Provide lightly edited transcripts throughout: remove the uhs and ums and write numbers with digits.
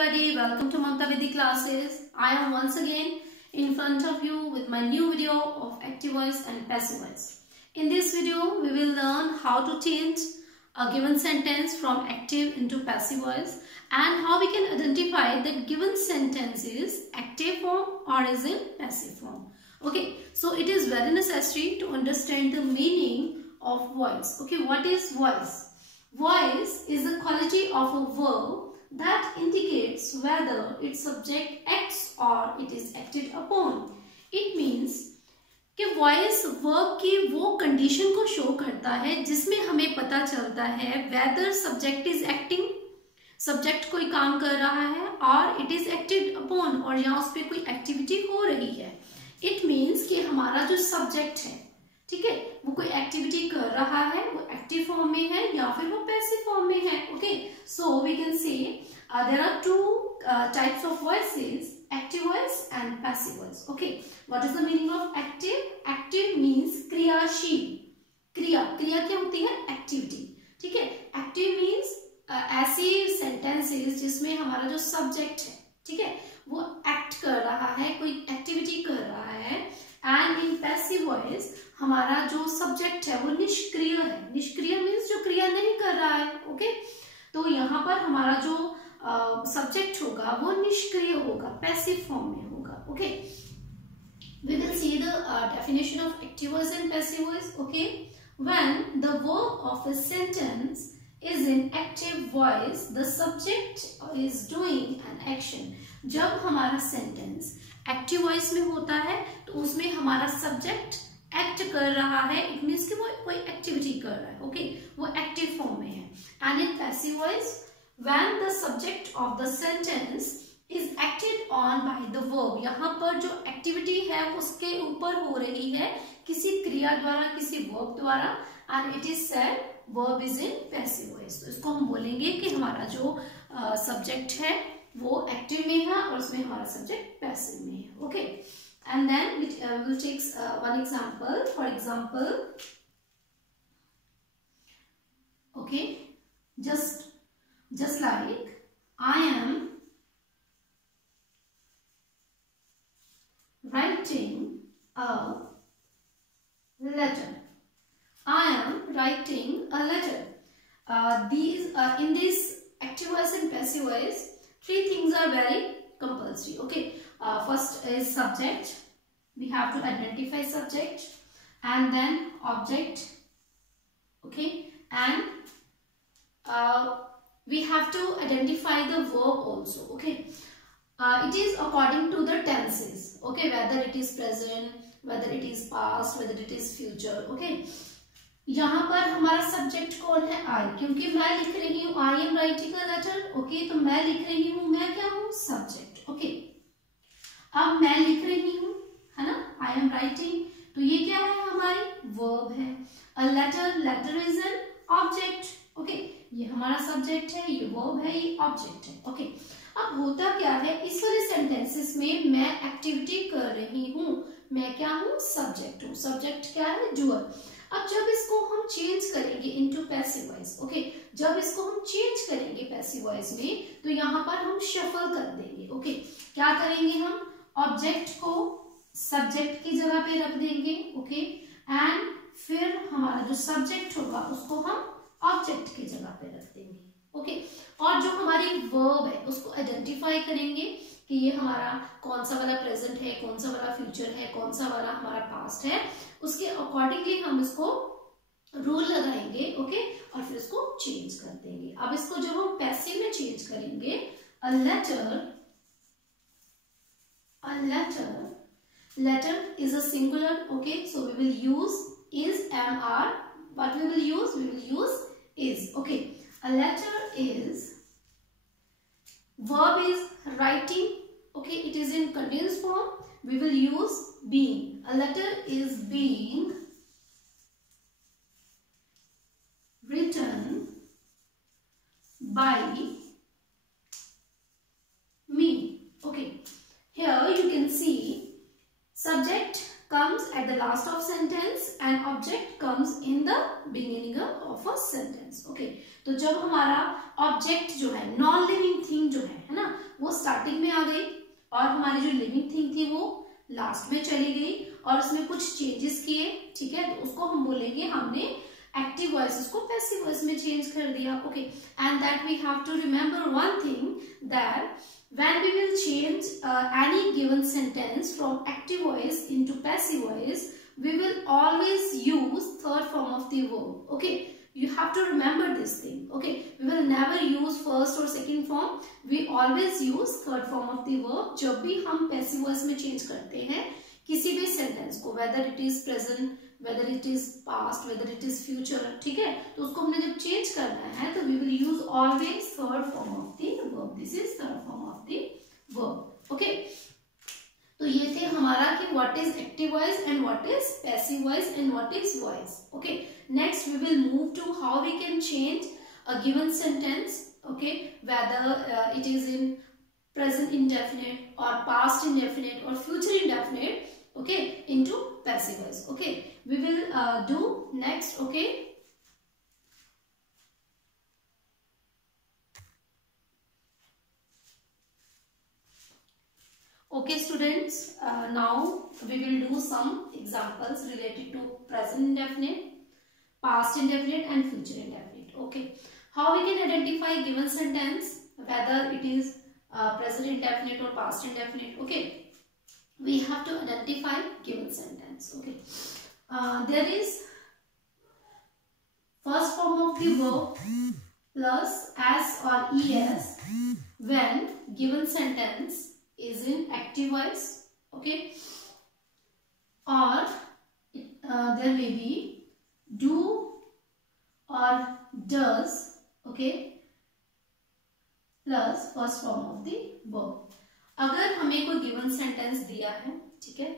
everybody, welcome to Mamta Vidhi classes. I am once again in front of you with my new video of active voice and passive voice. In this video, we will learn how to change a given sentence from active into passive voice and how we can identify that given sentence is active form or is in passive form. Okay, so it is very necessary to understand the meaning of voice. Okay, what is voice? Voice is the quality of a verb that indicates whether its subject acts or it is acted upon. It means कि voice verb की वो condition को show करता है जिसमें हमें पता चलता है whether subject is acting, subject कोई काम कर रहा है और it is acted upon और यहाँ उस पर कोई activity हो रही है. It means कि हमारा जो subject है, ठीक है, वो कोई एक्टिविटी कर रहा है, वो एक्टिव फॉर्म में है या फिर वो पैसिव फॉर्म में है. Okay, so we can say there are two types of voices, active voice and passive voice. Okay, what is the meaning of active? Active means क्रियाशील. क्रिया क्या होती है? एक्टिविटी. ठीक है, एक्टिव मींस ऐसी सेंटेंसेस जिसमें हमारा जो सब्जेक्ट है, ठीक है, वो एक्ट कर रहा है, कोई एक्टिविटी कर रहा है. एंड इन पैसिव वॉइस हमारा जो सब्जेक्ट है वो निष्क्रिय है. निष्क्रिय मीन्स जो क्रिया नहीं कर रहा है. ओके, तो यहाँ पर हमारा जो सब्जेक्ट होगा वो निष्क्रिय होगा, पैसिव फॉर्म में होगा. Okay, we will see the definition of active voice and passive voice. Okay, when the verb of a sentence is in active voice, the subject is doing an action. जब हमारा sentence active voice में होता है तो उसमें हमारा subject act कर रहा है. इट मीन्स कि वो कोई एक्टिविटी कर रहा है. ओके, वो एक्टिव फॉर्म में है. And in passive voice when the subject of the sentence is acted on by the verb, यहाँ पर जो एक्टिविटी है उसके ऊपर हो रही है किसी क्रिया द्वारा, किसी वर्ब द्वारा. And it is said verb is in passive voice. तो इसको हम बोलेंगे कि हमारा जो सब्जेक्ट है वो एक्टिव में है और उसमें हमारा सब्जेक्ट पैसिव में है. Okay, and then we will take one example. For example, okay, just like I am writing a letter. I am writing a letter. In this active voice and passive voice, three things are very compulsory. Okay, first is subject. We have to identify subject, and then object. Okay, and we have to identify the verb also. Okay, it is according to the tenses. Okay, whether it is present, whether it is past, whether it is future. Okay, यहाँ पर हमारा subject कौन है? आई, क्योंकि मैं लिख रही हूँ I am writing a letter. Okay, तो मैं लिख रही हूँ, मैं क्या हूँ? सब्जेक्ट. ओके, अब मैं लिख रही हूँ, है ना, आई एम राइटिंग, तो ये क्या है? हमारी वर्ब है. A letter, letter is an object. Okay, ये हमारा सब्जेक्ट है, ये वर्ब है, ये ऑब्जेक्ट है. ओके, अब होता क्या है इस वाले सेंटेंसेस में? मैं एक्टिविटी कर रही हूँ, मैं क्या हूँ? सब्जेक्ट हूँ. सब्जेक्ट क्या है? डूअर. अब जब इसको हम चेंज करेंगे इनटू पैसिव वॉइस, ओके, जब इसको हम चेंज करेंगे पैसिव वॉइस में तो यहाँ पर हम शफल कर देंगे. ओके, क्या करेंगे? हम ऑब्जेक्ट को सब्जेक्ट की जगह पे रख देंगे. ओके, एंड फिर हमारा जो सब्जेक्ट होगा उसको हम ऑब्जेक्ट की जगह पे रख देंगे. ओके, और जो हमारी वर्ब है उसको आइडेंटिफाई करेंगे कि ये हमारा कौन सा वाला प्रेजेंट है, कौन सा वाला फ्यूचर है, कौन सा वाला हमारा पास्ट है. उसके अकॉर्डिंगली हम इसको रूल लगाएंगे. ओके, और फिर इसको चेंज कर देंगे. अब इसको जब हम पैसिव में चेंज करेंगे, a letter is a singular. Okay, so we will use is, am, are. What we will use? We will use is. Okay, a letter is, verb is writing. Okay, it is in continuous form. We will use being. A letter is being written by me. Okay, here you can see subject comes at the last of sentence and object comes in the beginning of a sentence. Okay, तो जब हमारा object जो है, non living thing जो है ना, वो starting में आ गई और हमारी जो लिविंग थिंग थी वो लास्ट में चली गई और उसमें कुछ चेंजेस किए, ठीक है, तो उसको हम बोलेंगे हमने एक्टिव वॉइस को पैसिव वॉइस में चेंज कर दिया. Okay, and that we have to remember one thing, that when we will change any given sentence from active voice into passive voice, we will always use third form of the verb. Okay, you have to remember this thing. Okay, we will never use first or second form, we always use third form of the verb जब भी हम passive voice में change करते हैं किसी भी sentence को, whether it is present, whether it is past, whether it is future, ठीक है, तो उसको हमने जब चेंज करना है तो we will use always third form of the verb. This is third form of the verb. Okay, तो ये थे हमारा कि what is active voice and what is passive voice and what is voice. Okay, next we will move to how we can change a given sentence. Okay, whether it is in present indefinite or past indefinite or future indefinite, okay, into passive voice. Okay, we will do next. Okay, okay students, now we will do some examples related to present indefinite, past indefinite and future indefinite. Okay, how we can identify given sentence whether it is present indefinite or past indefinite. Okay, we have to identify given sentence. Okay, there is first form of the verb plus s or es when given sentence is in active voice. Okay, or there may be do or does. Okay, plus first form of the verb. अगर हमें कोई given sentence दिया है, ठीक है,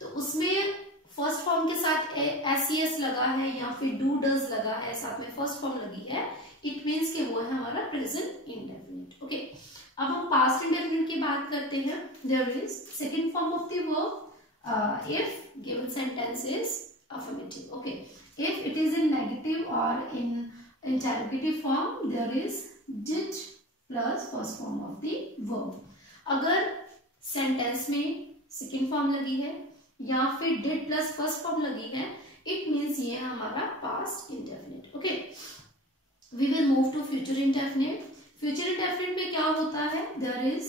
तो उसमें first form के साथ एस लगा है या फिर डू डज लगा है, साथ में फर्स्ट फॉर्म लगी है, इट मीन्स कि वो है हमारा प्रेजेंट इंडेफिनिट. ओके, अब हम पास्ट इंडेफिनिट की बात करते हैं. There is second form of the verb if given sentence is affirmative. Okay, if it is in negative और in interrogative form, there is did plus first form of the verb. अगर sentence में second form लगी है या फिर did plus first form लगी है, it means ये है हमारा past indefinite. Okay, we will move to future indefinite. Future indefinite में क्या होता है, देयर इज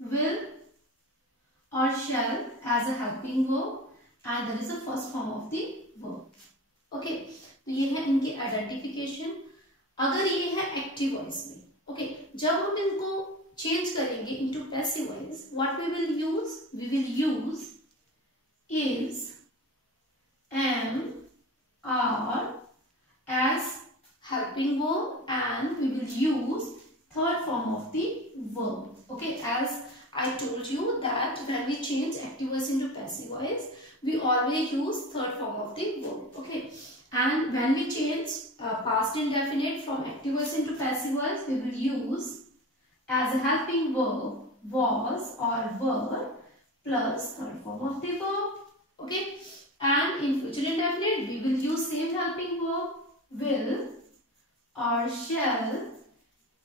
विल और shall as a helping verb and there is a first form of the verb. Okay, तो ये है इनकी आइडेंटिफिकेशन. अगर ये है एक्टिव वॉइस में, ओके, जब हम इनको चेंज करेंगे into passive voice, what we will use? We will use is, am, are as helping verb and we will use third form of the verb. Okay, as I told you that when we change active voice into passive voice, we always use third form of the verb. Okay, and when we change past indefinite from active voice into passive voice, we will use as a helping verb was or were plus third form of the verb. Okay, and in future indefinite we will use same helping verb will or shall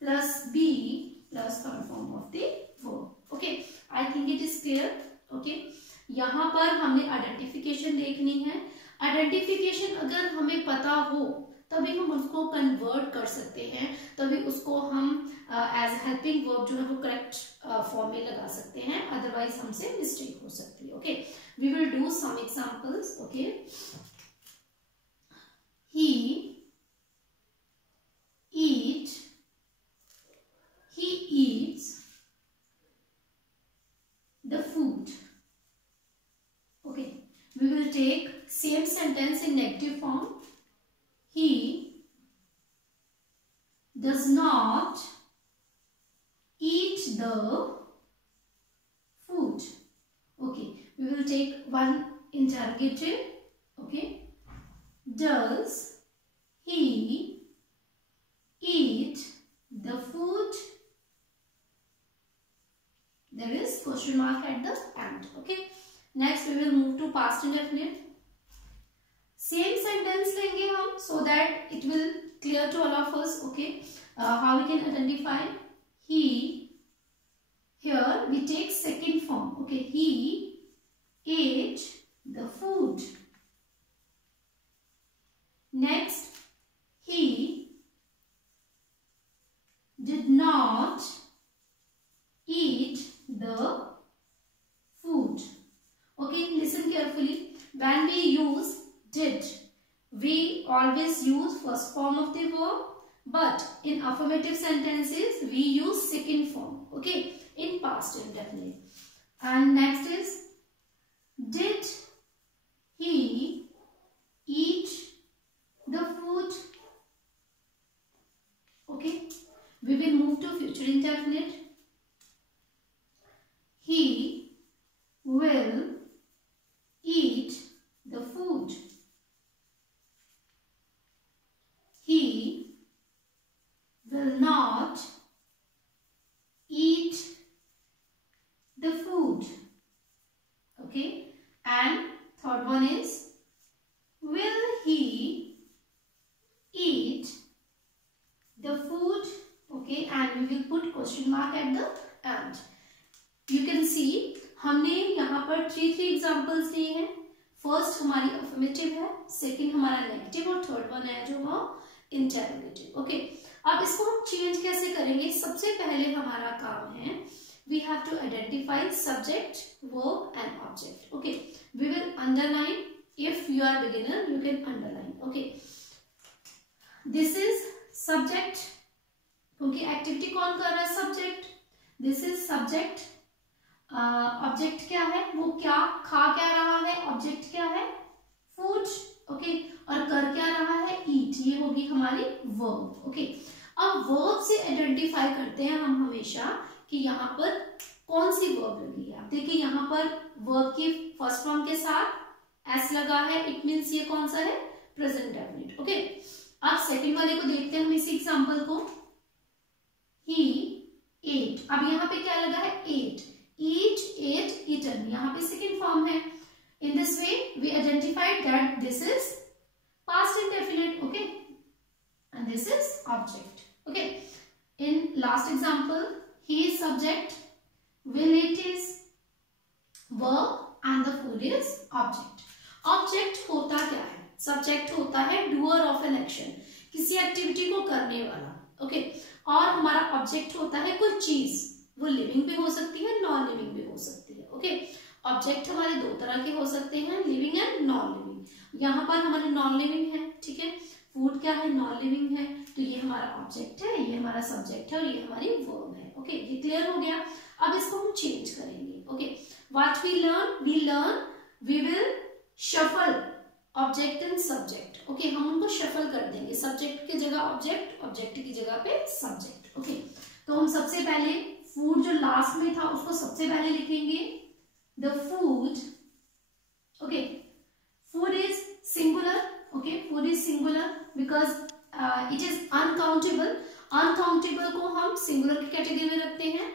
plus be plus third form of the verb. Okay, I think it is clear. Okay, यहाँ पर हमें identification देखनी है. Identification अगर हमें पता हो तभी हम उसको कन्वर्ट कर सकते हैं, तभी उसको हम एज हेल्पिंग वर्ब जो है वो करेक्ट फॉर्म में लगा सकते हैं, अदरवाइज हमसे मिस्टेक हो सकती है. Okay, we will do some examples. Okay, he eats the food. Okay, we will take same sentence in negative form. He does not eat the food. Okay, we will take one interrogative. Okay, does he eat the food? There is question mark at the end. Okay, next we will move to past indefinite. Same sentence लेंगे हम so that it will clear to all of us. Okay, how we can identify he. Here we take second form. Okay, he ate the food. Next, he did not eat the food. Okay, listen carefully. When we use did, we always use first form of the verb, but in affirmative sentences we use second form. Okay, in past indefinite. And next is, did he eat the food? Okay, we will move to future indefinite. He will eat the food. He will not eat the food. Okay, and third one is, will he eat the food? Okay, and we will put question mark at the end. You can see हमने यहाँ पर three examples लिए हैं. First हमारी affirmative है, second हमारा negative और third one है जो वो इंटरोगेटिव. ओके, अब इसको हम चेंज कैसे करेंगे? सबसे पहले हमारा काम है, we have to identify subject, verb and object. Okay, we will underline. If you are beginner you can underline. Okay, this is subject, क्योंकि एक्टिविटी कौन कर रहा है? Subject. This is subject. Object क्या है? वो क्या खा क्या रहा है? ऑब्जेक्ट क्या है? फूड. ओके, और कर क्या रहा है? ईट. ये होगी हमारी वर्ब. ओके, अब वर्ब से आइडेंटिफाई करते हैं हम हमेशा कि यहाँ पर कौन सी वर्ब लगी है. आप देखिए यहाँ पर वर्ब की फर्स्ट फॉर्म के साथ एस लगा है, इट मीन्स ये कौन सा है? Present definite. ओके, अब सेकंड वाले को देखते हैं हम इसी एग्जांपल को. ही एट. अब यहाँ पे क्या लगा है? एट. eat, ate, eaten. यहाँ पे second form है. In this way we identified that this is past indefinite. Okay, and this is object. Okay, in last example, he is subject, will it is verb, and the food is object. Object होता क्या है? Subject होता है doer of an action, किसी activity को करने वाला. Okay, और हमारा ऑब्जेक्ट होता है कोई चीज. वो लिविंग भी हो सकती है, नॉन लिविंग भी हो सकती है. ओके, ऑब्जेक्ट हमारे दो तरह के हो सकते हैं, लिविंग एंड नॉन लिविंग. यहाँ पर हमारे नॉन लिविंग है. ठीक है, फूड क्या है? नॉन लिविंग है. तो ये हमारा ऑब्जेक्ट है, ये हमारा सब्जेक्ट है और ये हमारी वर्ब है. ओके, ये क्लियर हो गया. अब इसको हम चेंज करेंगे. Okay, what we learn we will shuffle object and subject. Okay, हम उनको शफल कर देंगे. सब्जेक्ट की जगह ऑब्जेक्ट, ऑब्जेक्ट की जगह पे सब्जेक्ट. ओके, तो हम सबसे पहले फूड जो लास्ट में था उसको सबसे पहले लिखेंगे. The food. Okay, food is singular. Okay, food is singular because it is uncountable. Uncountable को हम सिंगुलर की कैटेगरी में रखते हैं,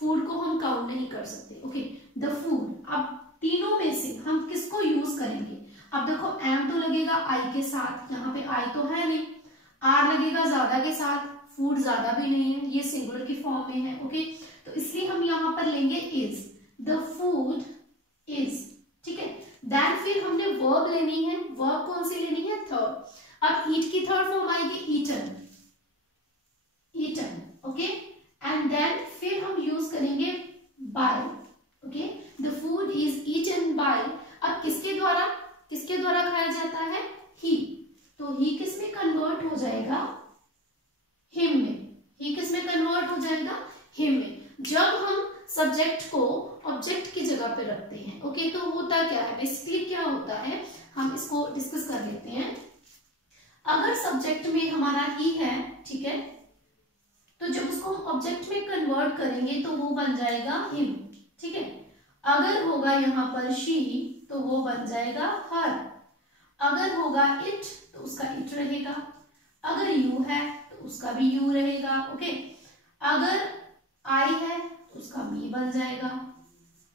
फूड को हम काउंट नहीं कर सकते. Okay, the food. अब तीनों में से हम किसको यूज करेंगे? अब देखो एम तो लगेगा आई के साथ, यहाँ पे आई तो है नहीं. आर लगेगा ज्यादा के साथ, फूड ज्यादा भी नहीं है, ये सिंगुलर की फॉर्म में है. ओके, तो इसलिए हम यहाँ पर लेंगे इज. The food is. ठीक है, देन फिर हमने वर्ब लेनी है. वर्ब कौन सी लेनी है? थर्ड. अब ईट की थर्ड फॉर्म आएगी eaten. Eaten. Okay, and then फिर हम यूज करेंगे by. Okay, the food is eaten by. अब किसके द्वारा खाया जाता है? ही. तो ही किस में कन्वर्ट हो जाएगा? हिम में. ही किस में कन्वर्ट हो जाएगा? हिम में. जब हम सब्जेक्ट को ऑब्जेक्ट की जगह पे रखते हैं. ओके, तो होता क्या है? बेसिकली क्या होता है हम इसको डिस्कस कर लेते हैं. अगर सब्जेक्ट में हमारा ही है, ठीक है, तो जब उसको हम ऑब्जेक्ट में कन्वर्ट करेंगे तो वो बन जाएगा हिम. ठीक है, अगर होगा यहाँ पर शी तो वो बन जाएगा हर. अगर होगा इट तो उसका इट रहेगा. अगर यू है तो उसका भी यू रहेगा. ओके, अगर आई है तो उसका मी बन जाएगा.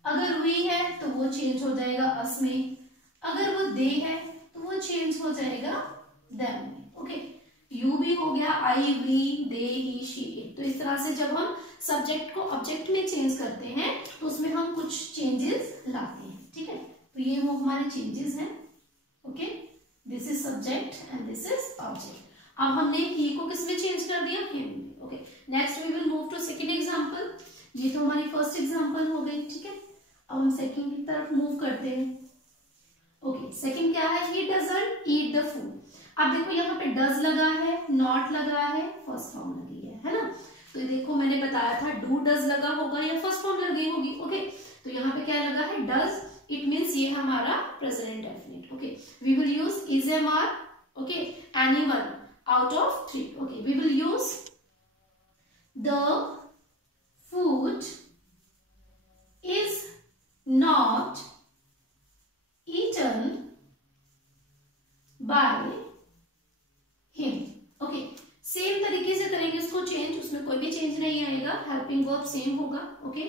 अगर वी है तो वो चेंज हो जाएगा अस में. अगर वो दे है तो वो वो चेंज हो जाएगा them में। ओके, यू भी हो गया, I, we, they, he, she, it. तो इस तरह से जब हम सब्जेक्ट को ऑब्जेक्ट में चेंज करते हैं तो उसमें हम कुछ चेंजेस लाते हैं। ठीक है, तो ये वो हमारे चेंजेस हैं। Okay, this is subject and this is object. अब हमने ही को किसमें चेंज कर दिया, हिम में। Okay, next we will move to second example. ये तो हमारी फर्स्ट एग्जाम्पल हो गई। ठीक है, अब हम सेकेंड की तरफ मूव करते हैं। ओके, सेकेंड क्या है, he doesn't eat the food. अब देखो यहाँ पे डज लगा है, नॉट लगा है, फर्स्ट फॉर्म लगी है ना। तो देखो मैंने बताया था डू डज लगा होगा या फर्स्ट फॉर्म लगी होगी। ओके, तो यहाँ पे क्या लगा है, डज, इट मीन्स ये हमारा present indefinite. Okay, we will use is, am, are. Okay, anyone out of 3. Okay, we will use the food is not eaten by him. Okay, same तरीके से करेंगे इसको चेंज, उसमें कोई भी चेंज नहीं आएगा, हेल्पिंग वर्ब सेम होगा। Okay,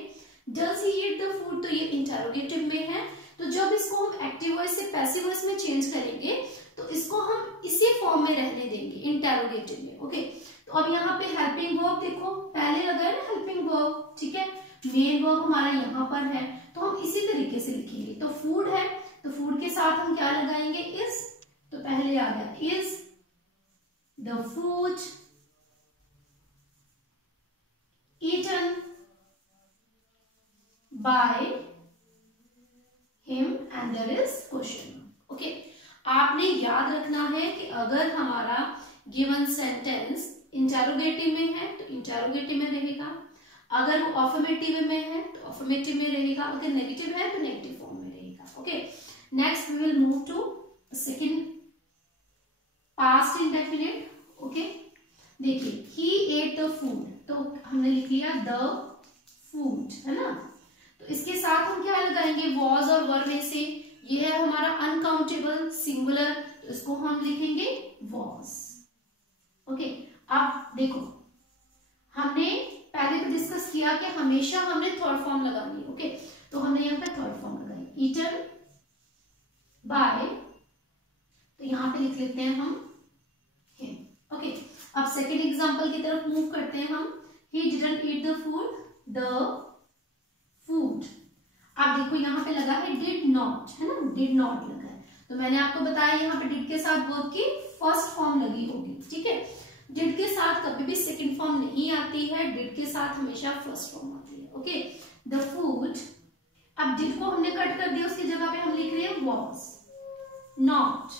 does he eat the food, तो ये इंटरोगेटिव में है। तो जब इसको हम एक्टिव वॉइस से पैसिव वॉइस में चेंज करेंगे तो इसको हम इसी फॉर्म में रहने देंगे, इंटरोगेटिव में। ओके, तो अब यहाँ पे हेल्पिंग वर्ब देखो पहले लगा है ना, हेल्पिंग वर्ब। ठीक है, मेन वर्ब हमारा यहाँ पर है, तो हम इसी तरीके से लिखेंगे। तो फूड है, तो फूड के साथ हम क्या लगाएंगे, इज। तो पहले आ गया is the food eaten by him and there is question. Okay, आपने याद रखना है कि अगर हमारा गिवन सेंटेंस इंटरोगेटिव में है तो इंटरोगेटिव में रहेगा, अगर वो अफर्मेटिव में है तो अफर्मेटिव में रहेगा, अगर नेगेटिव है तो नेगेटिव फॉर्म में रहेगा। Okay, next we will move to second past indefinite. Okay, देखिए ही एट द फूड, तो हमने लिख लिया द फूड, है ना। तो इसके साथ हम क्या लगाएंगे, वॉज और वर में से। ये है हमारा अनकाउंटेबल सिंगुलर, तो इसको हम लिखेंगे वॉज। ओके, अब देखो हमने पहले तो डिस्कस किया कि हमेशा हमने थर्ड फॉर्म लगानी है। ओके, तो हमने यहाँ पे थर्ड फॉर्म लगाई, ईटन बाय, तो यहाँ पे लिख लेते हैं हम हिम। ओके, अब सेकेंड एग्जांपल की तरफ मूव करते हैं हम। He didn't eat the food, the food. आप देखो यहाँ पे लगा है डिड नॉट, है ना, डिड नॉट लगा है। तो मैंने आपको बताया यहाँ पे डिड के साथ वर्ब की फर्स्ट फॉर्म लगी होगी। ठीक है, डिड के साथ कभी भी सेकंड फॉर्म नहीं आती है, डिड के साथ हमेशा फर्स्ट फॉर्म आती है। ओके, द फूड, अब डिड को हमने कट कर दिया, उसकी जगह पे हम लिख रहे हैं was not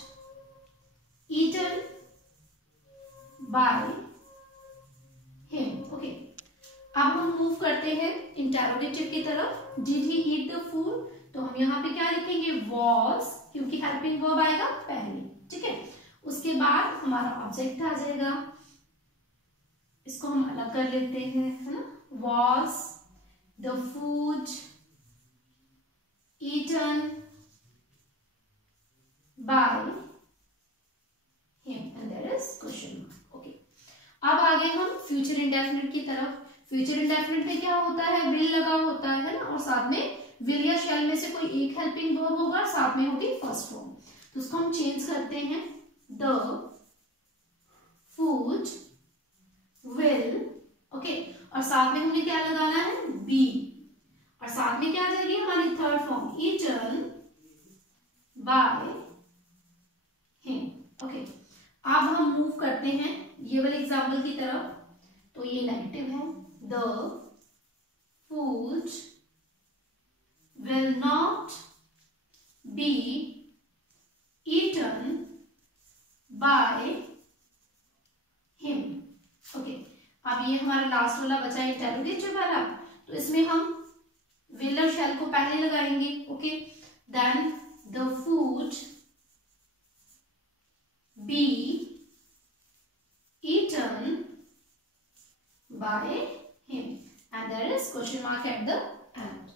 eaten by him. Okay, अब हम मूव करते हैं इंटरोगेटिव की तरफ। Did he eat the food, तो हम यहाँ पे क्या लिखेंगे, वॉज, क्योंकि हेल्पिंग वर्ब आएगा पहले। ठीक है, उसके बाद हमारा ऑब्जेक्ट आ जाएगा, इसको हम अलग कर लेते हैं, है ना। Was the food eaten by him and there is question mark. Okay, अब आ गए हम फ्यूचर इंडेफिनिट की तरफ। फ्यूचर इंडेफिनिट में क्या होता है, विल लगा होता है ना, और साथ में विल या शैल में से कोई एक हेल्पिंग वर्ब होगा, साथ में होगी फर्स्ट फॉर्म। तो उसको हम चेंज करते हैं, द फूड विल। ओके, और साथ में हमने क्या लगाना है, बी, और साथ में क्या आ जाएगी हमारी third form, eaten by him. Okay, अब हम मूव करते हैं ये वाले एग्जाम्पल की तरफ। तो ये नेगेटिव है, the food will not be eaten by him. Okay, अब ये हमारा लास्ट वाला बचा है इंटरोगेटिव वाला, तो इसमें हम will और shall को पहले लगाएंगे। Okay, then the food be eaten by him and there is question mark at the end.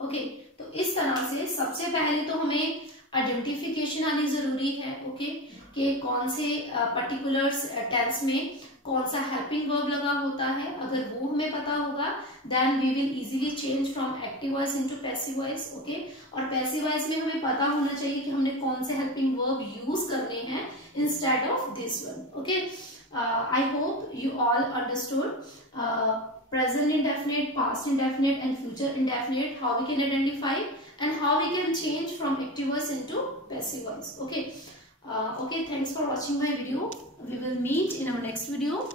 Okay, तो इस तरह से सबसे पहले तो हमें आइडेंटिफिकेशन आनी जरूरी है। ओके, कि कौन से पर्टिकुलर टेंस में कौन सा हेल्पिंग वर्ब लगा होता है, अगर वो हमें पता होगा then we will easily change from active voice into passive voice. Okay, और पैसिव वॉइस में हमें पता होना चाहिए कि हमने कौन से हेल्पिंग वर्ब यूज करने हैं instead of this one. Okay, I hope you all understood present indefinite, past indefinite and future indefinite, how we can identify and how we can change from active voice into passive voice. Okay, okay, thanks for watching my video. We will meet in our next video.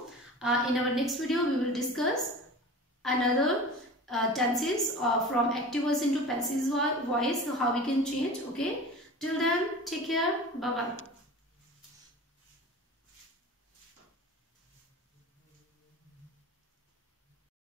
In our next video we will discuss another tenses from active voice into passive voice, how we can change. Okay, till then take care, bye bye.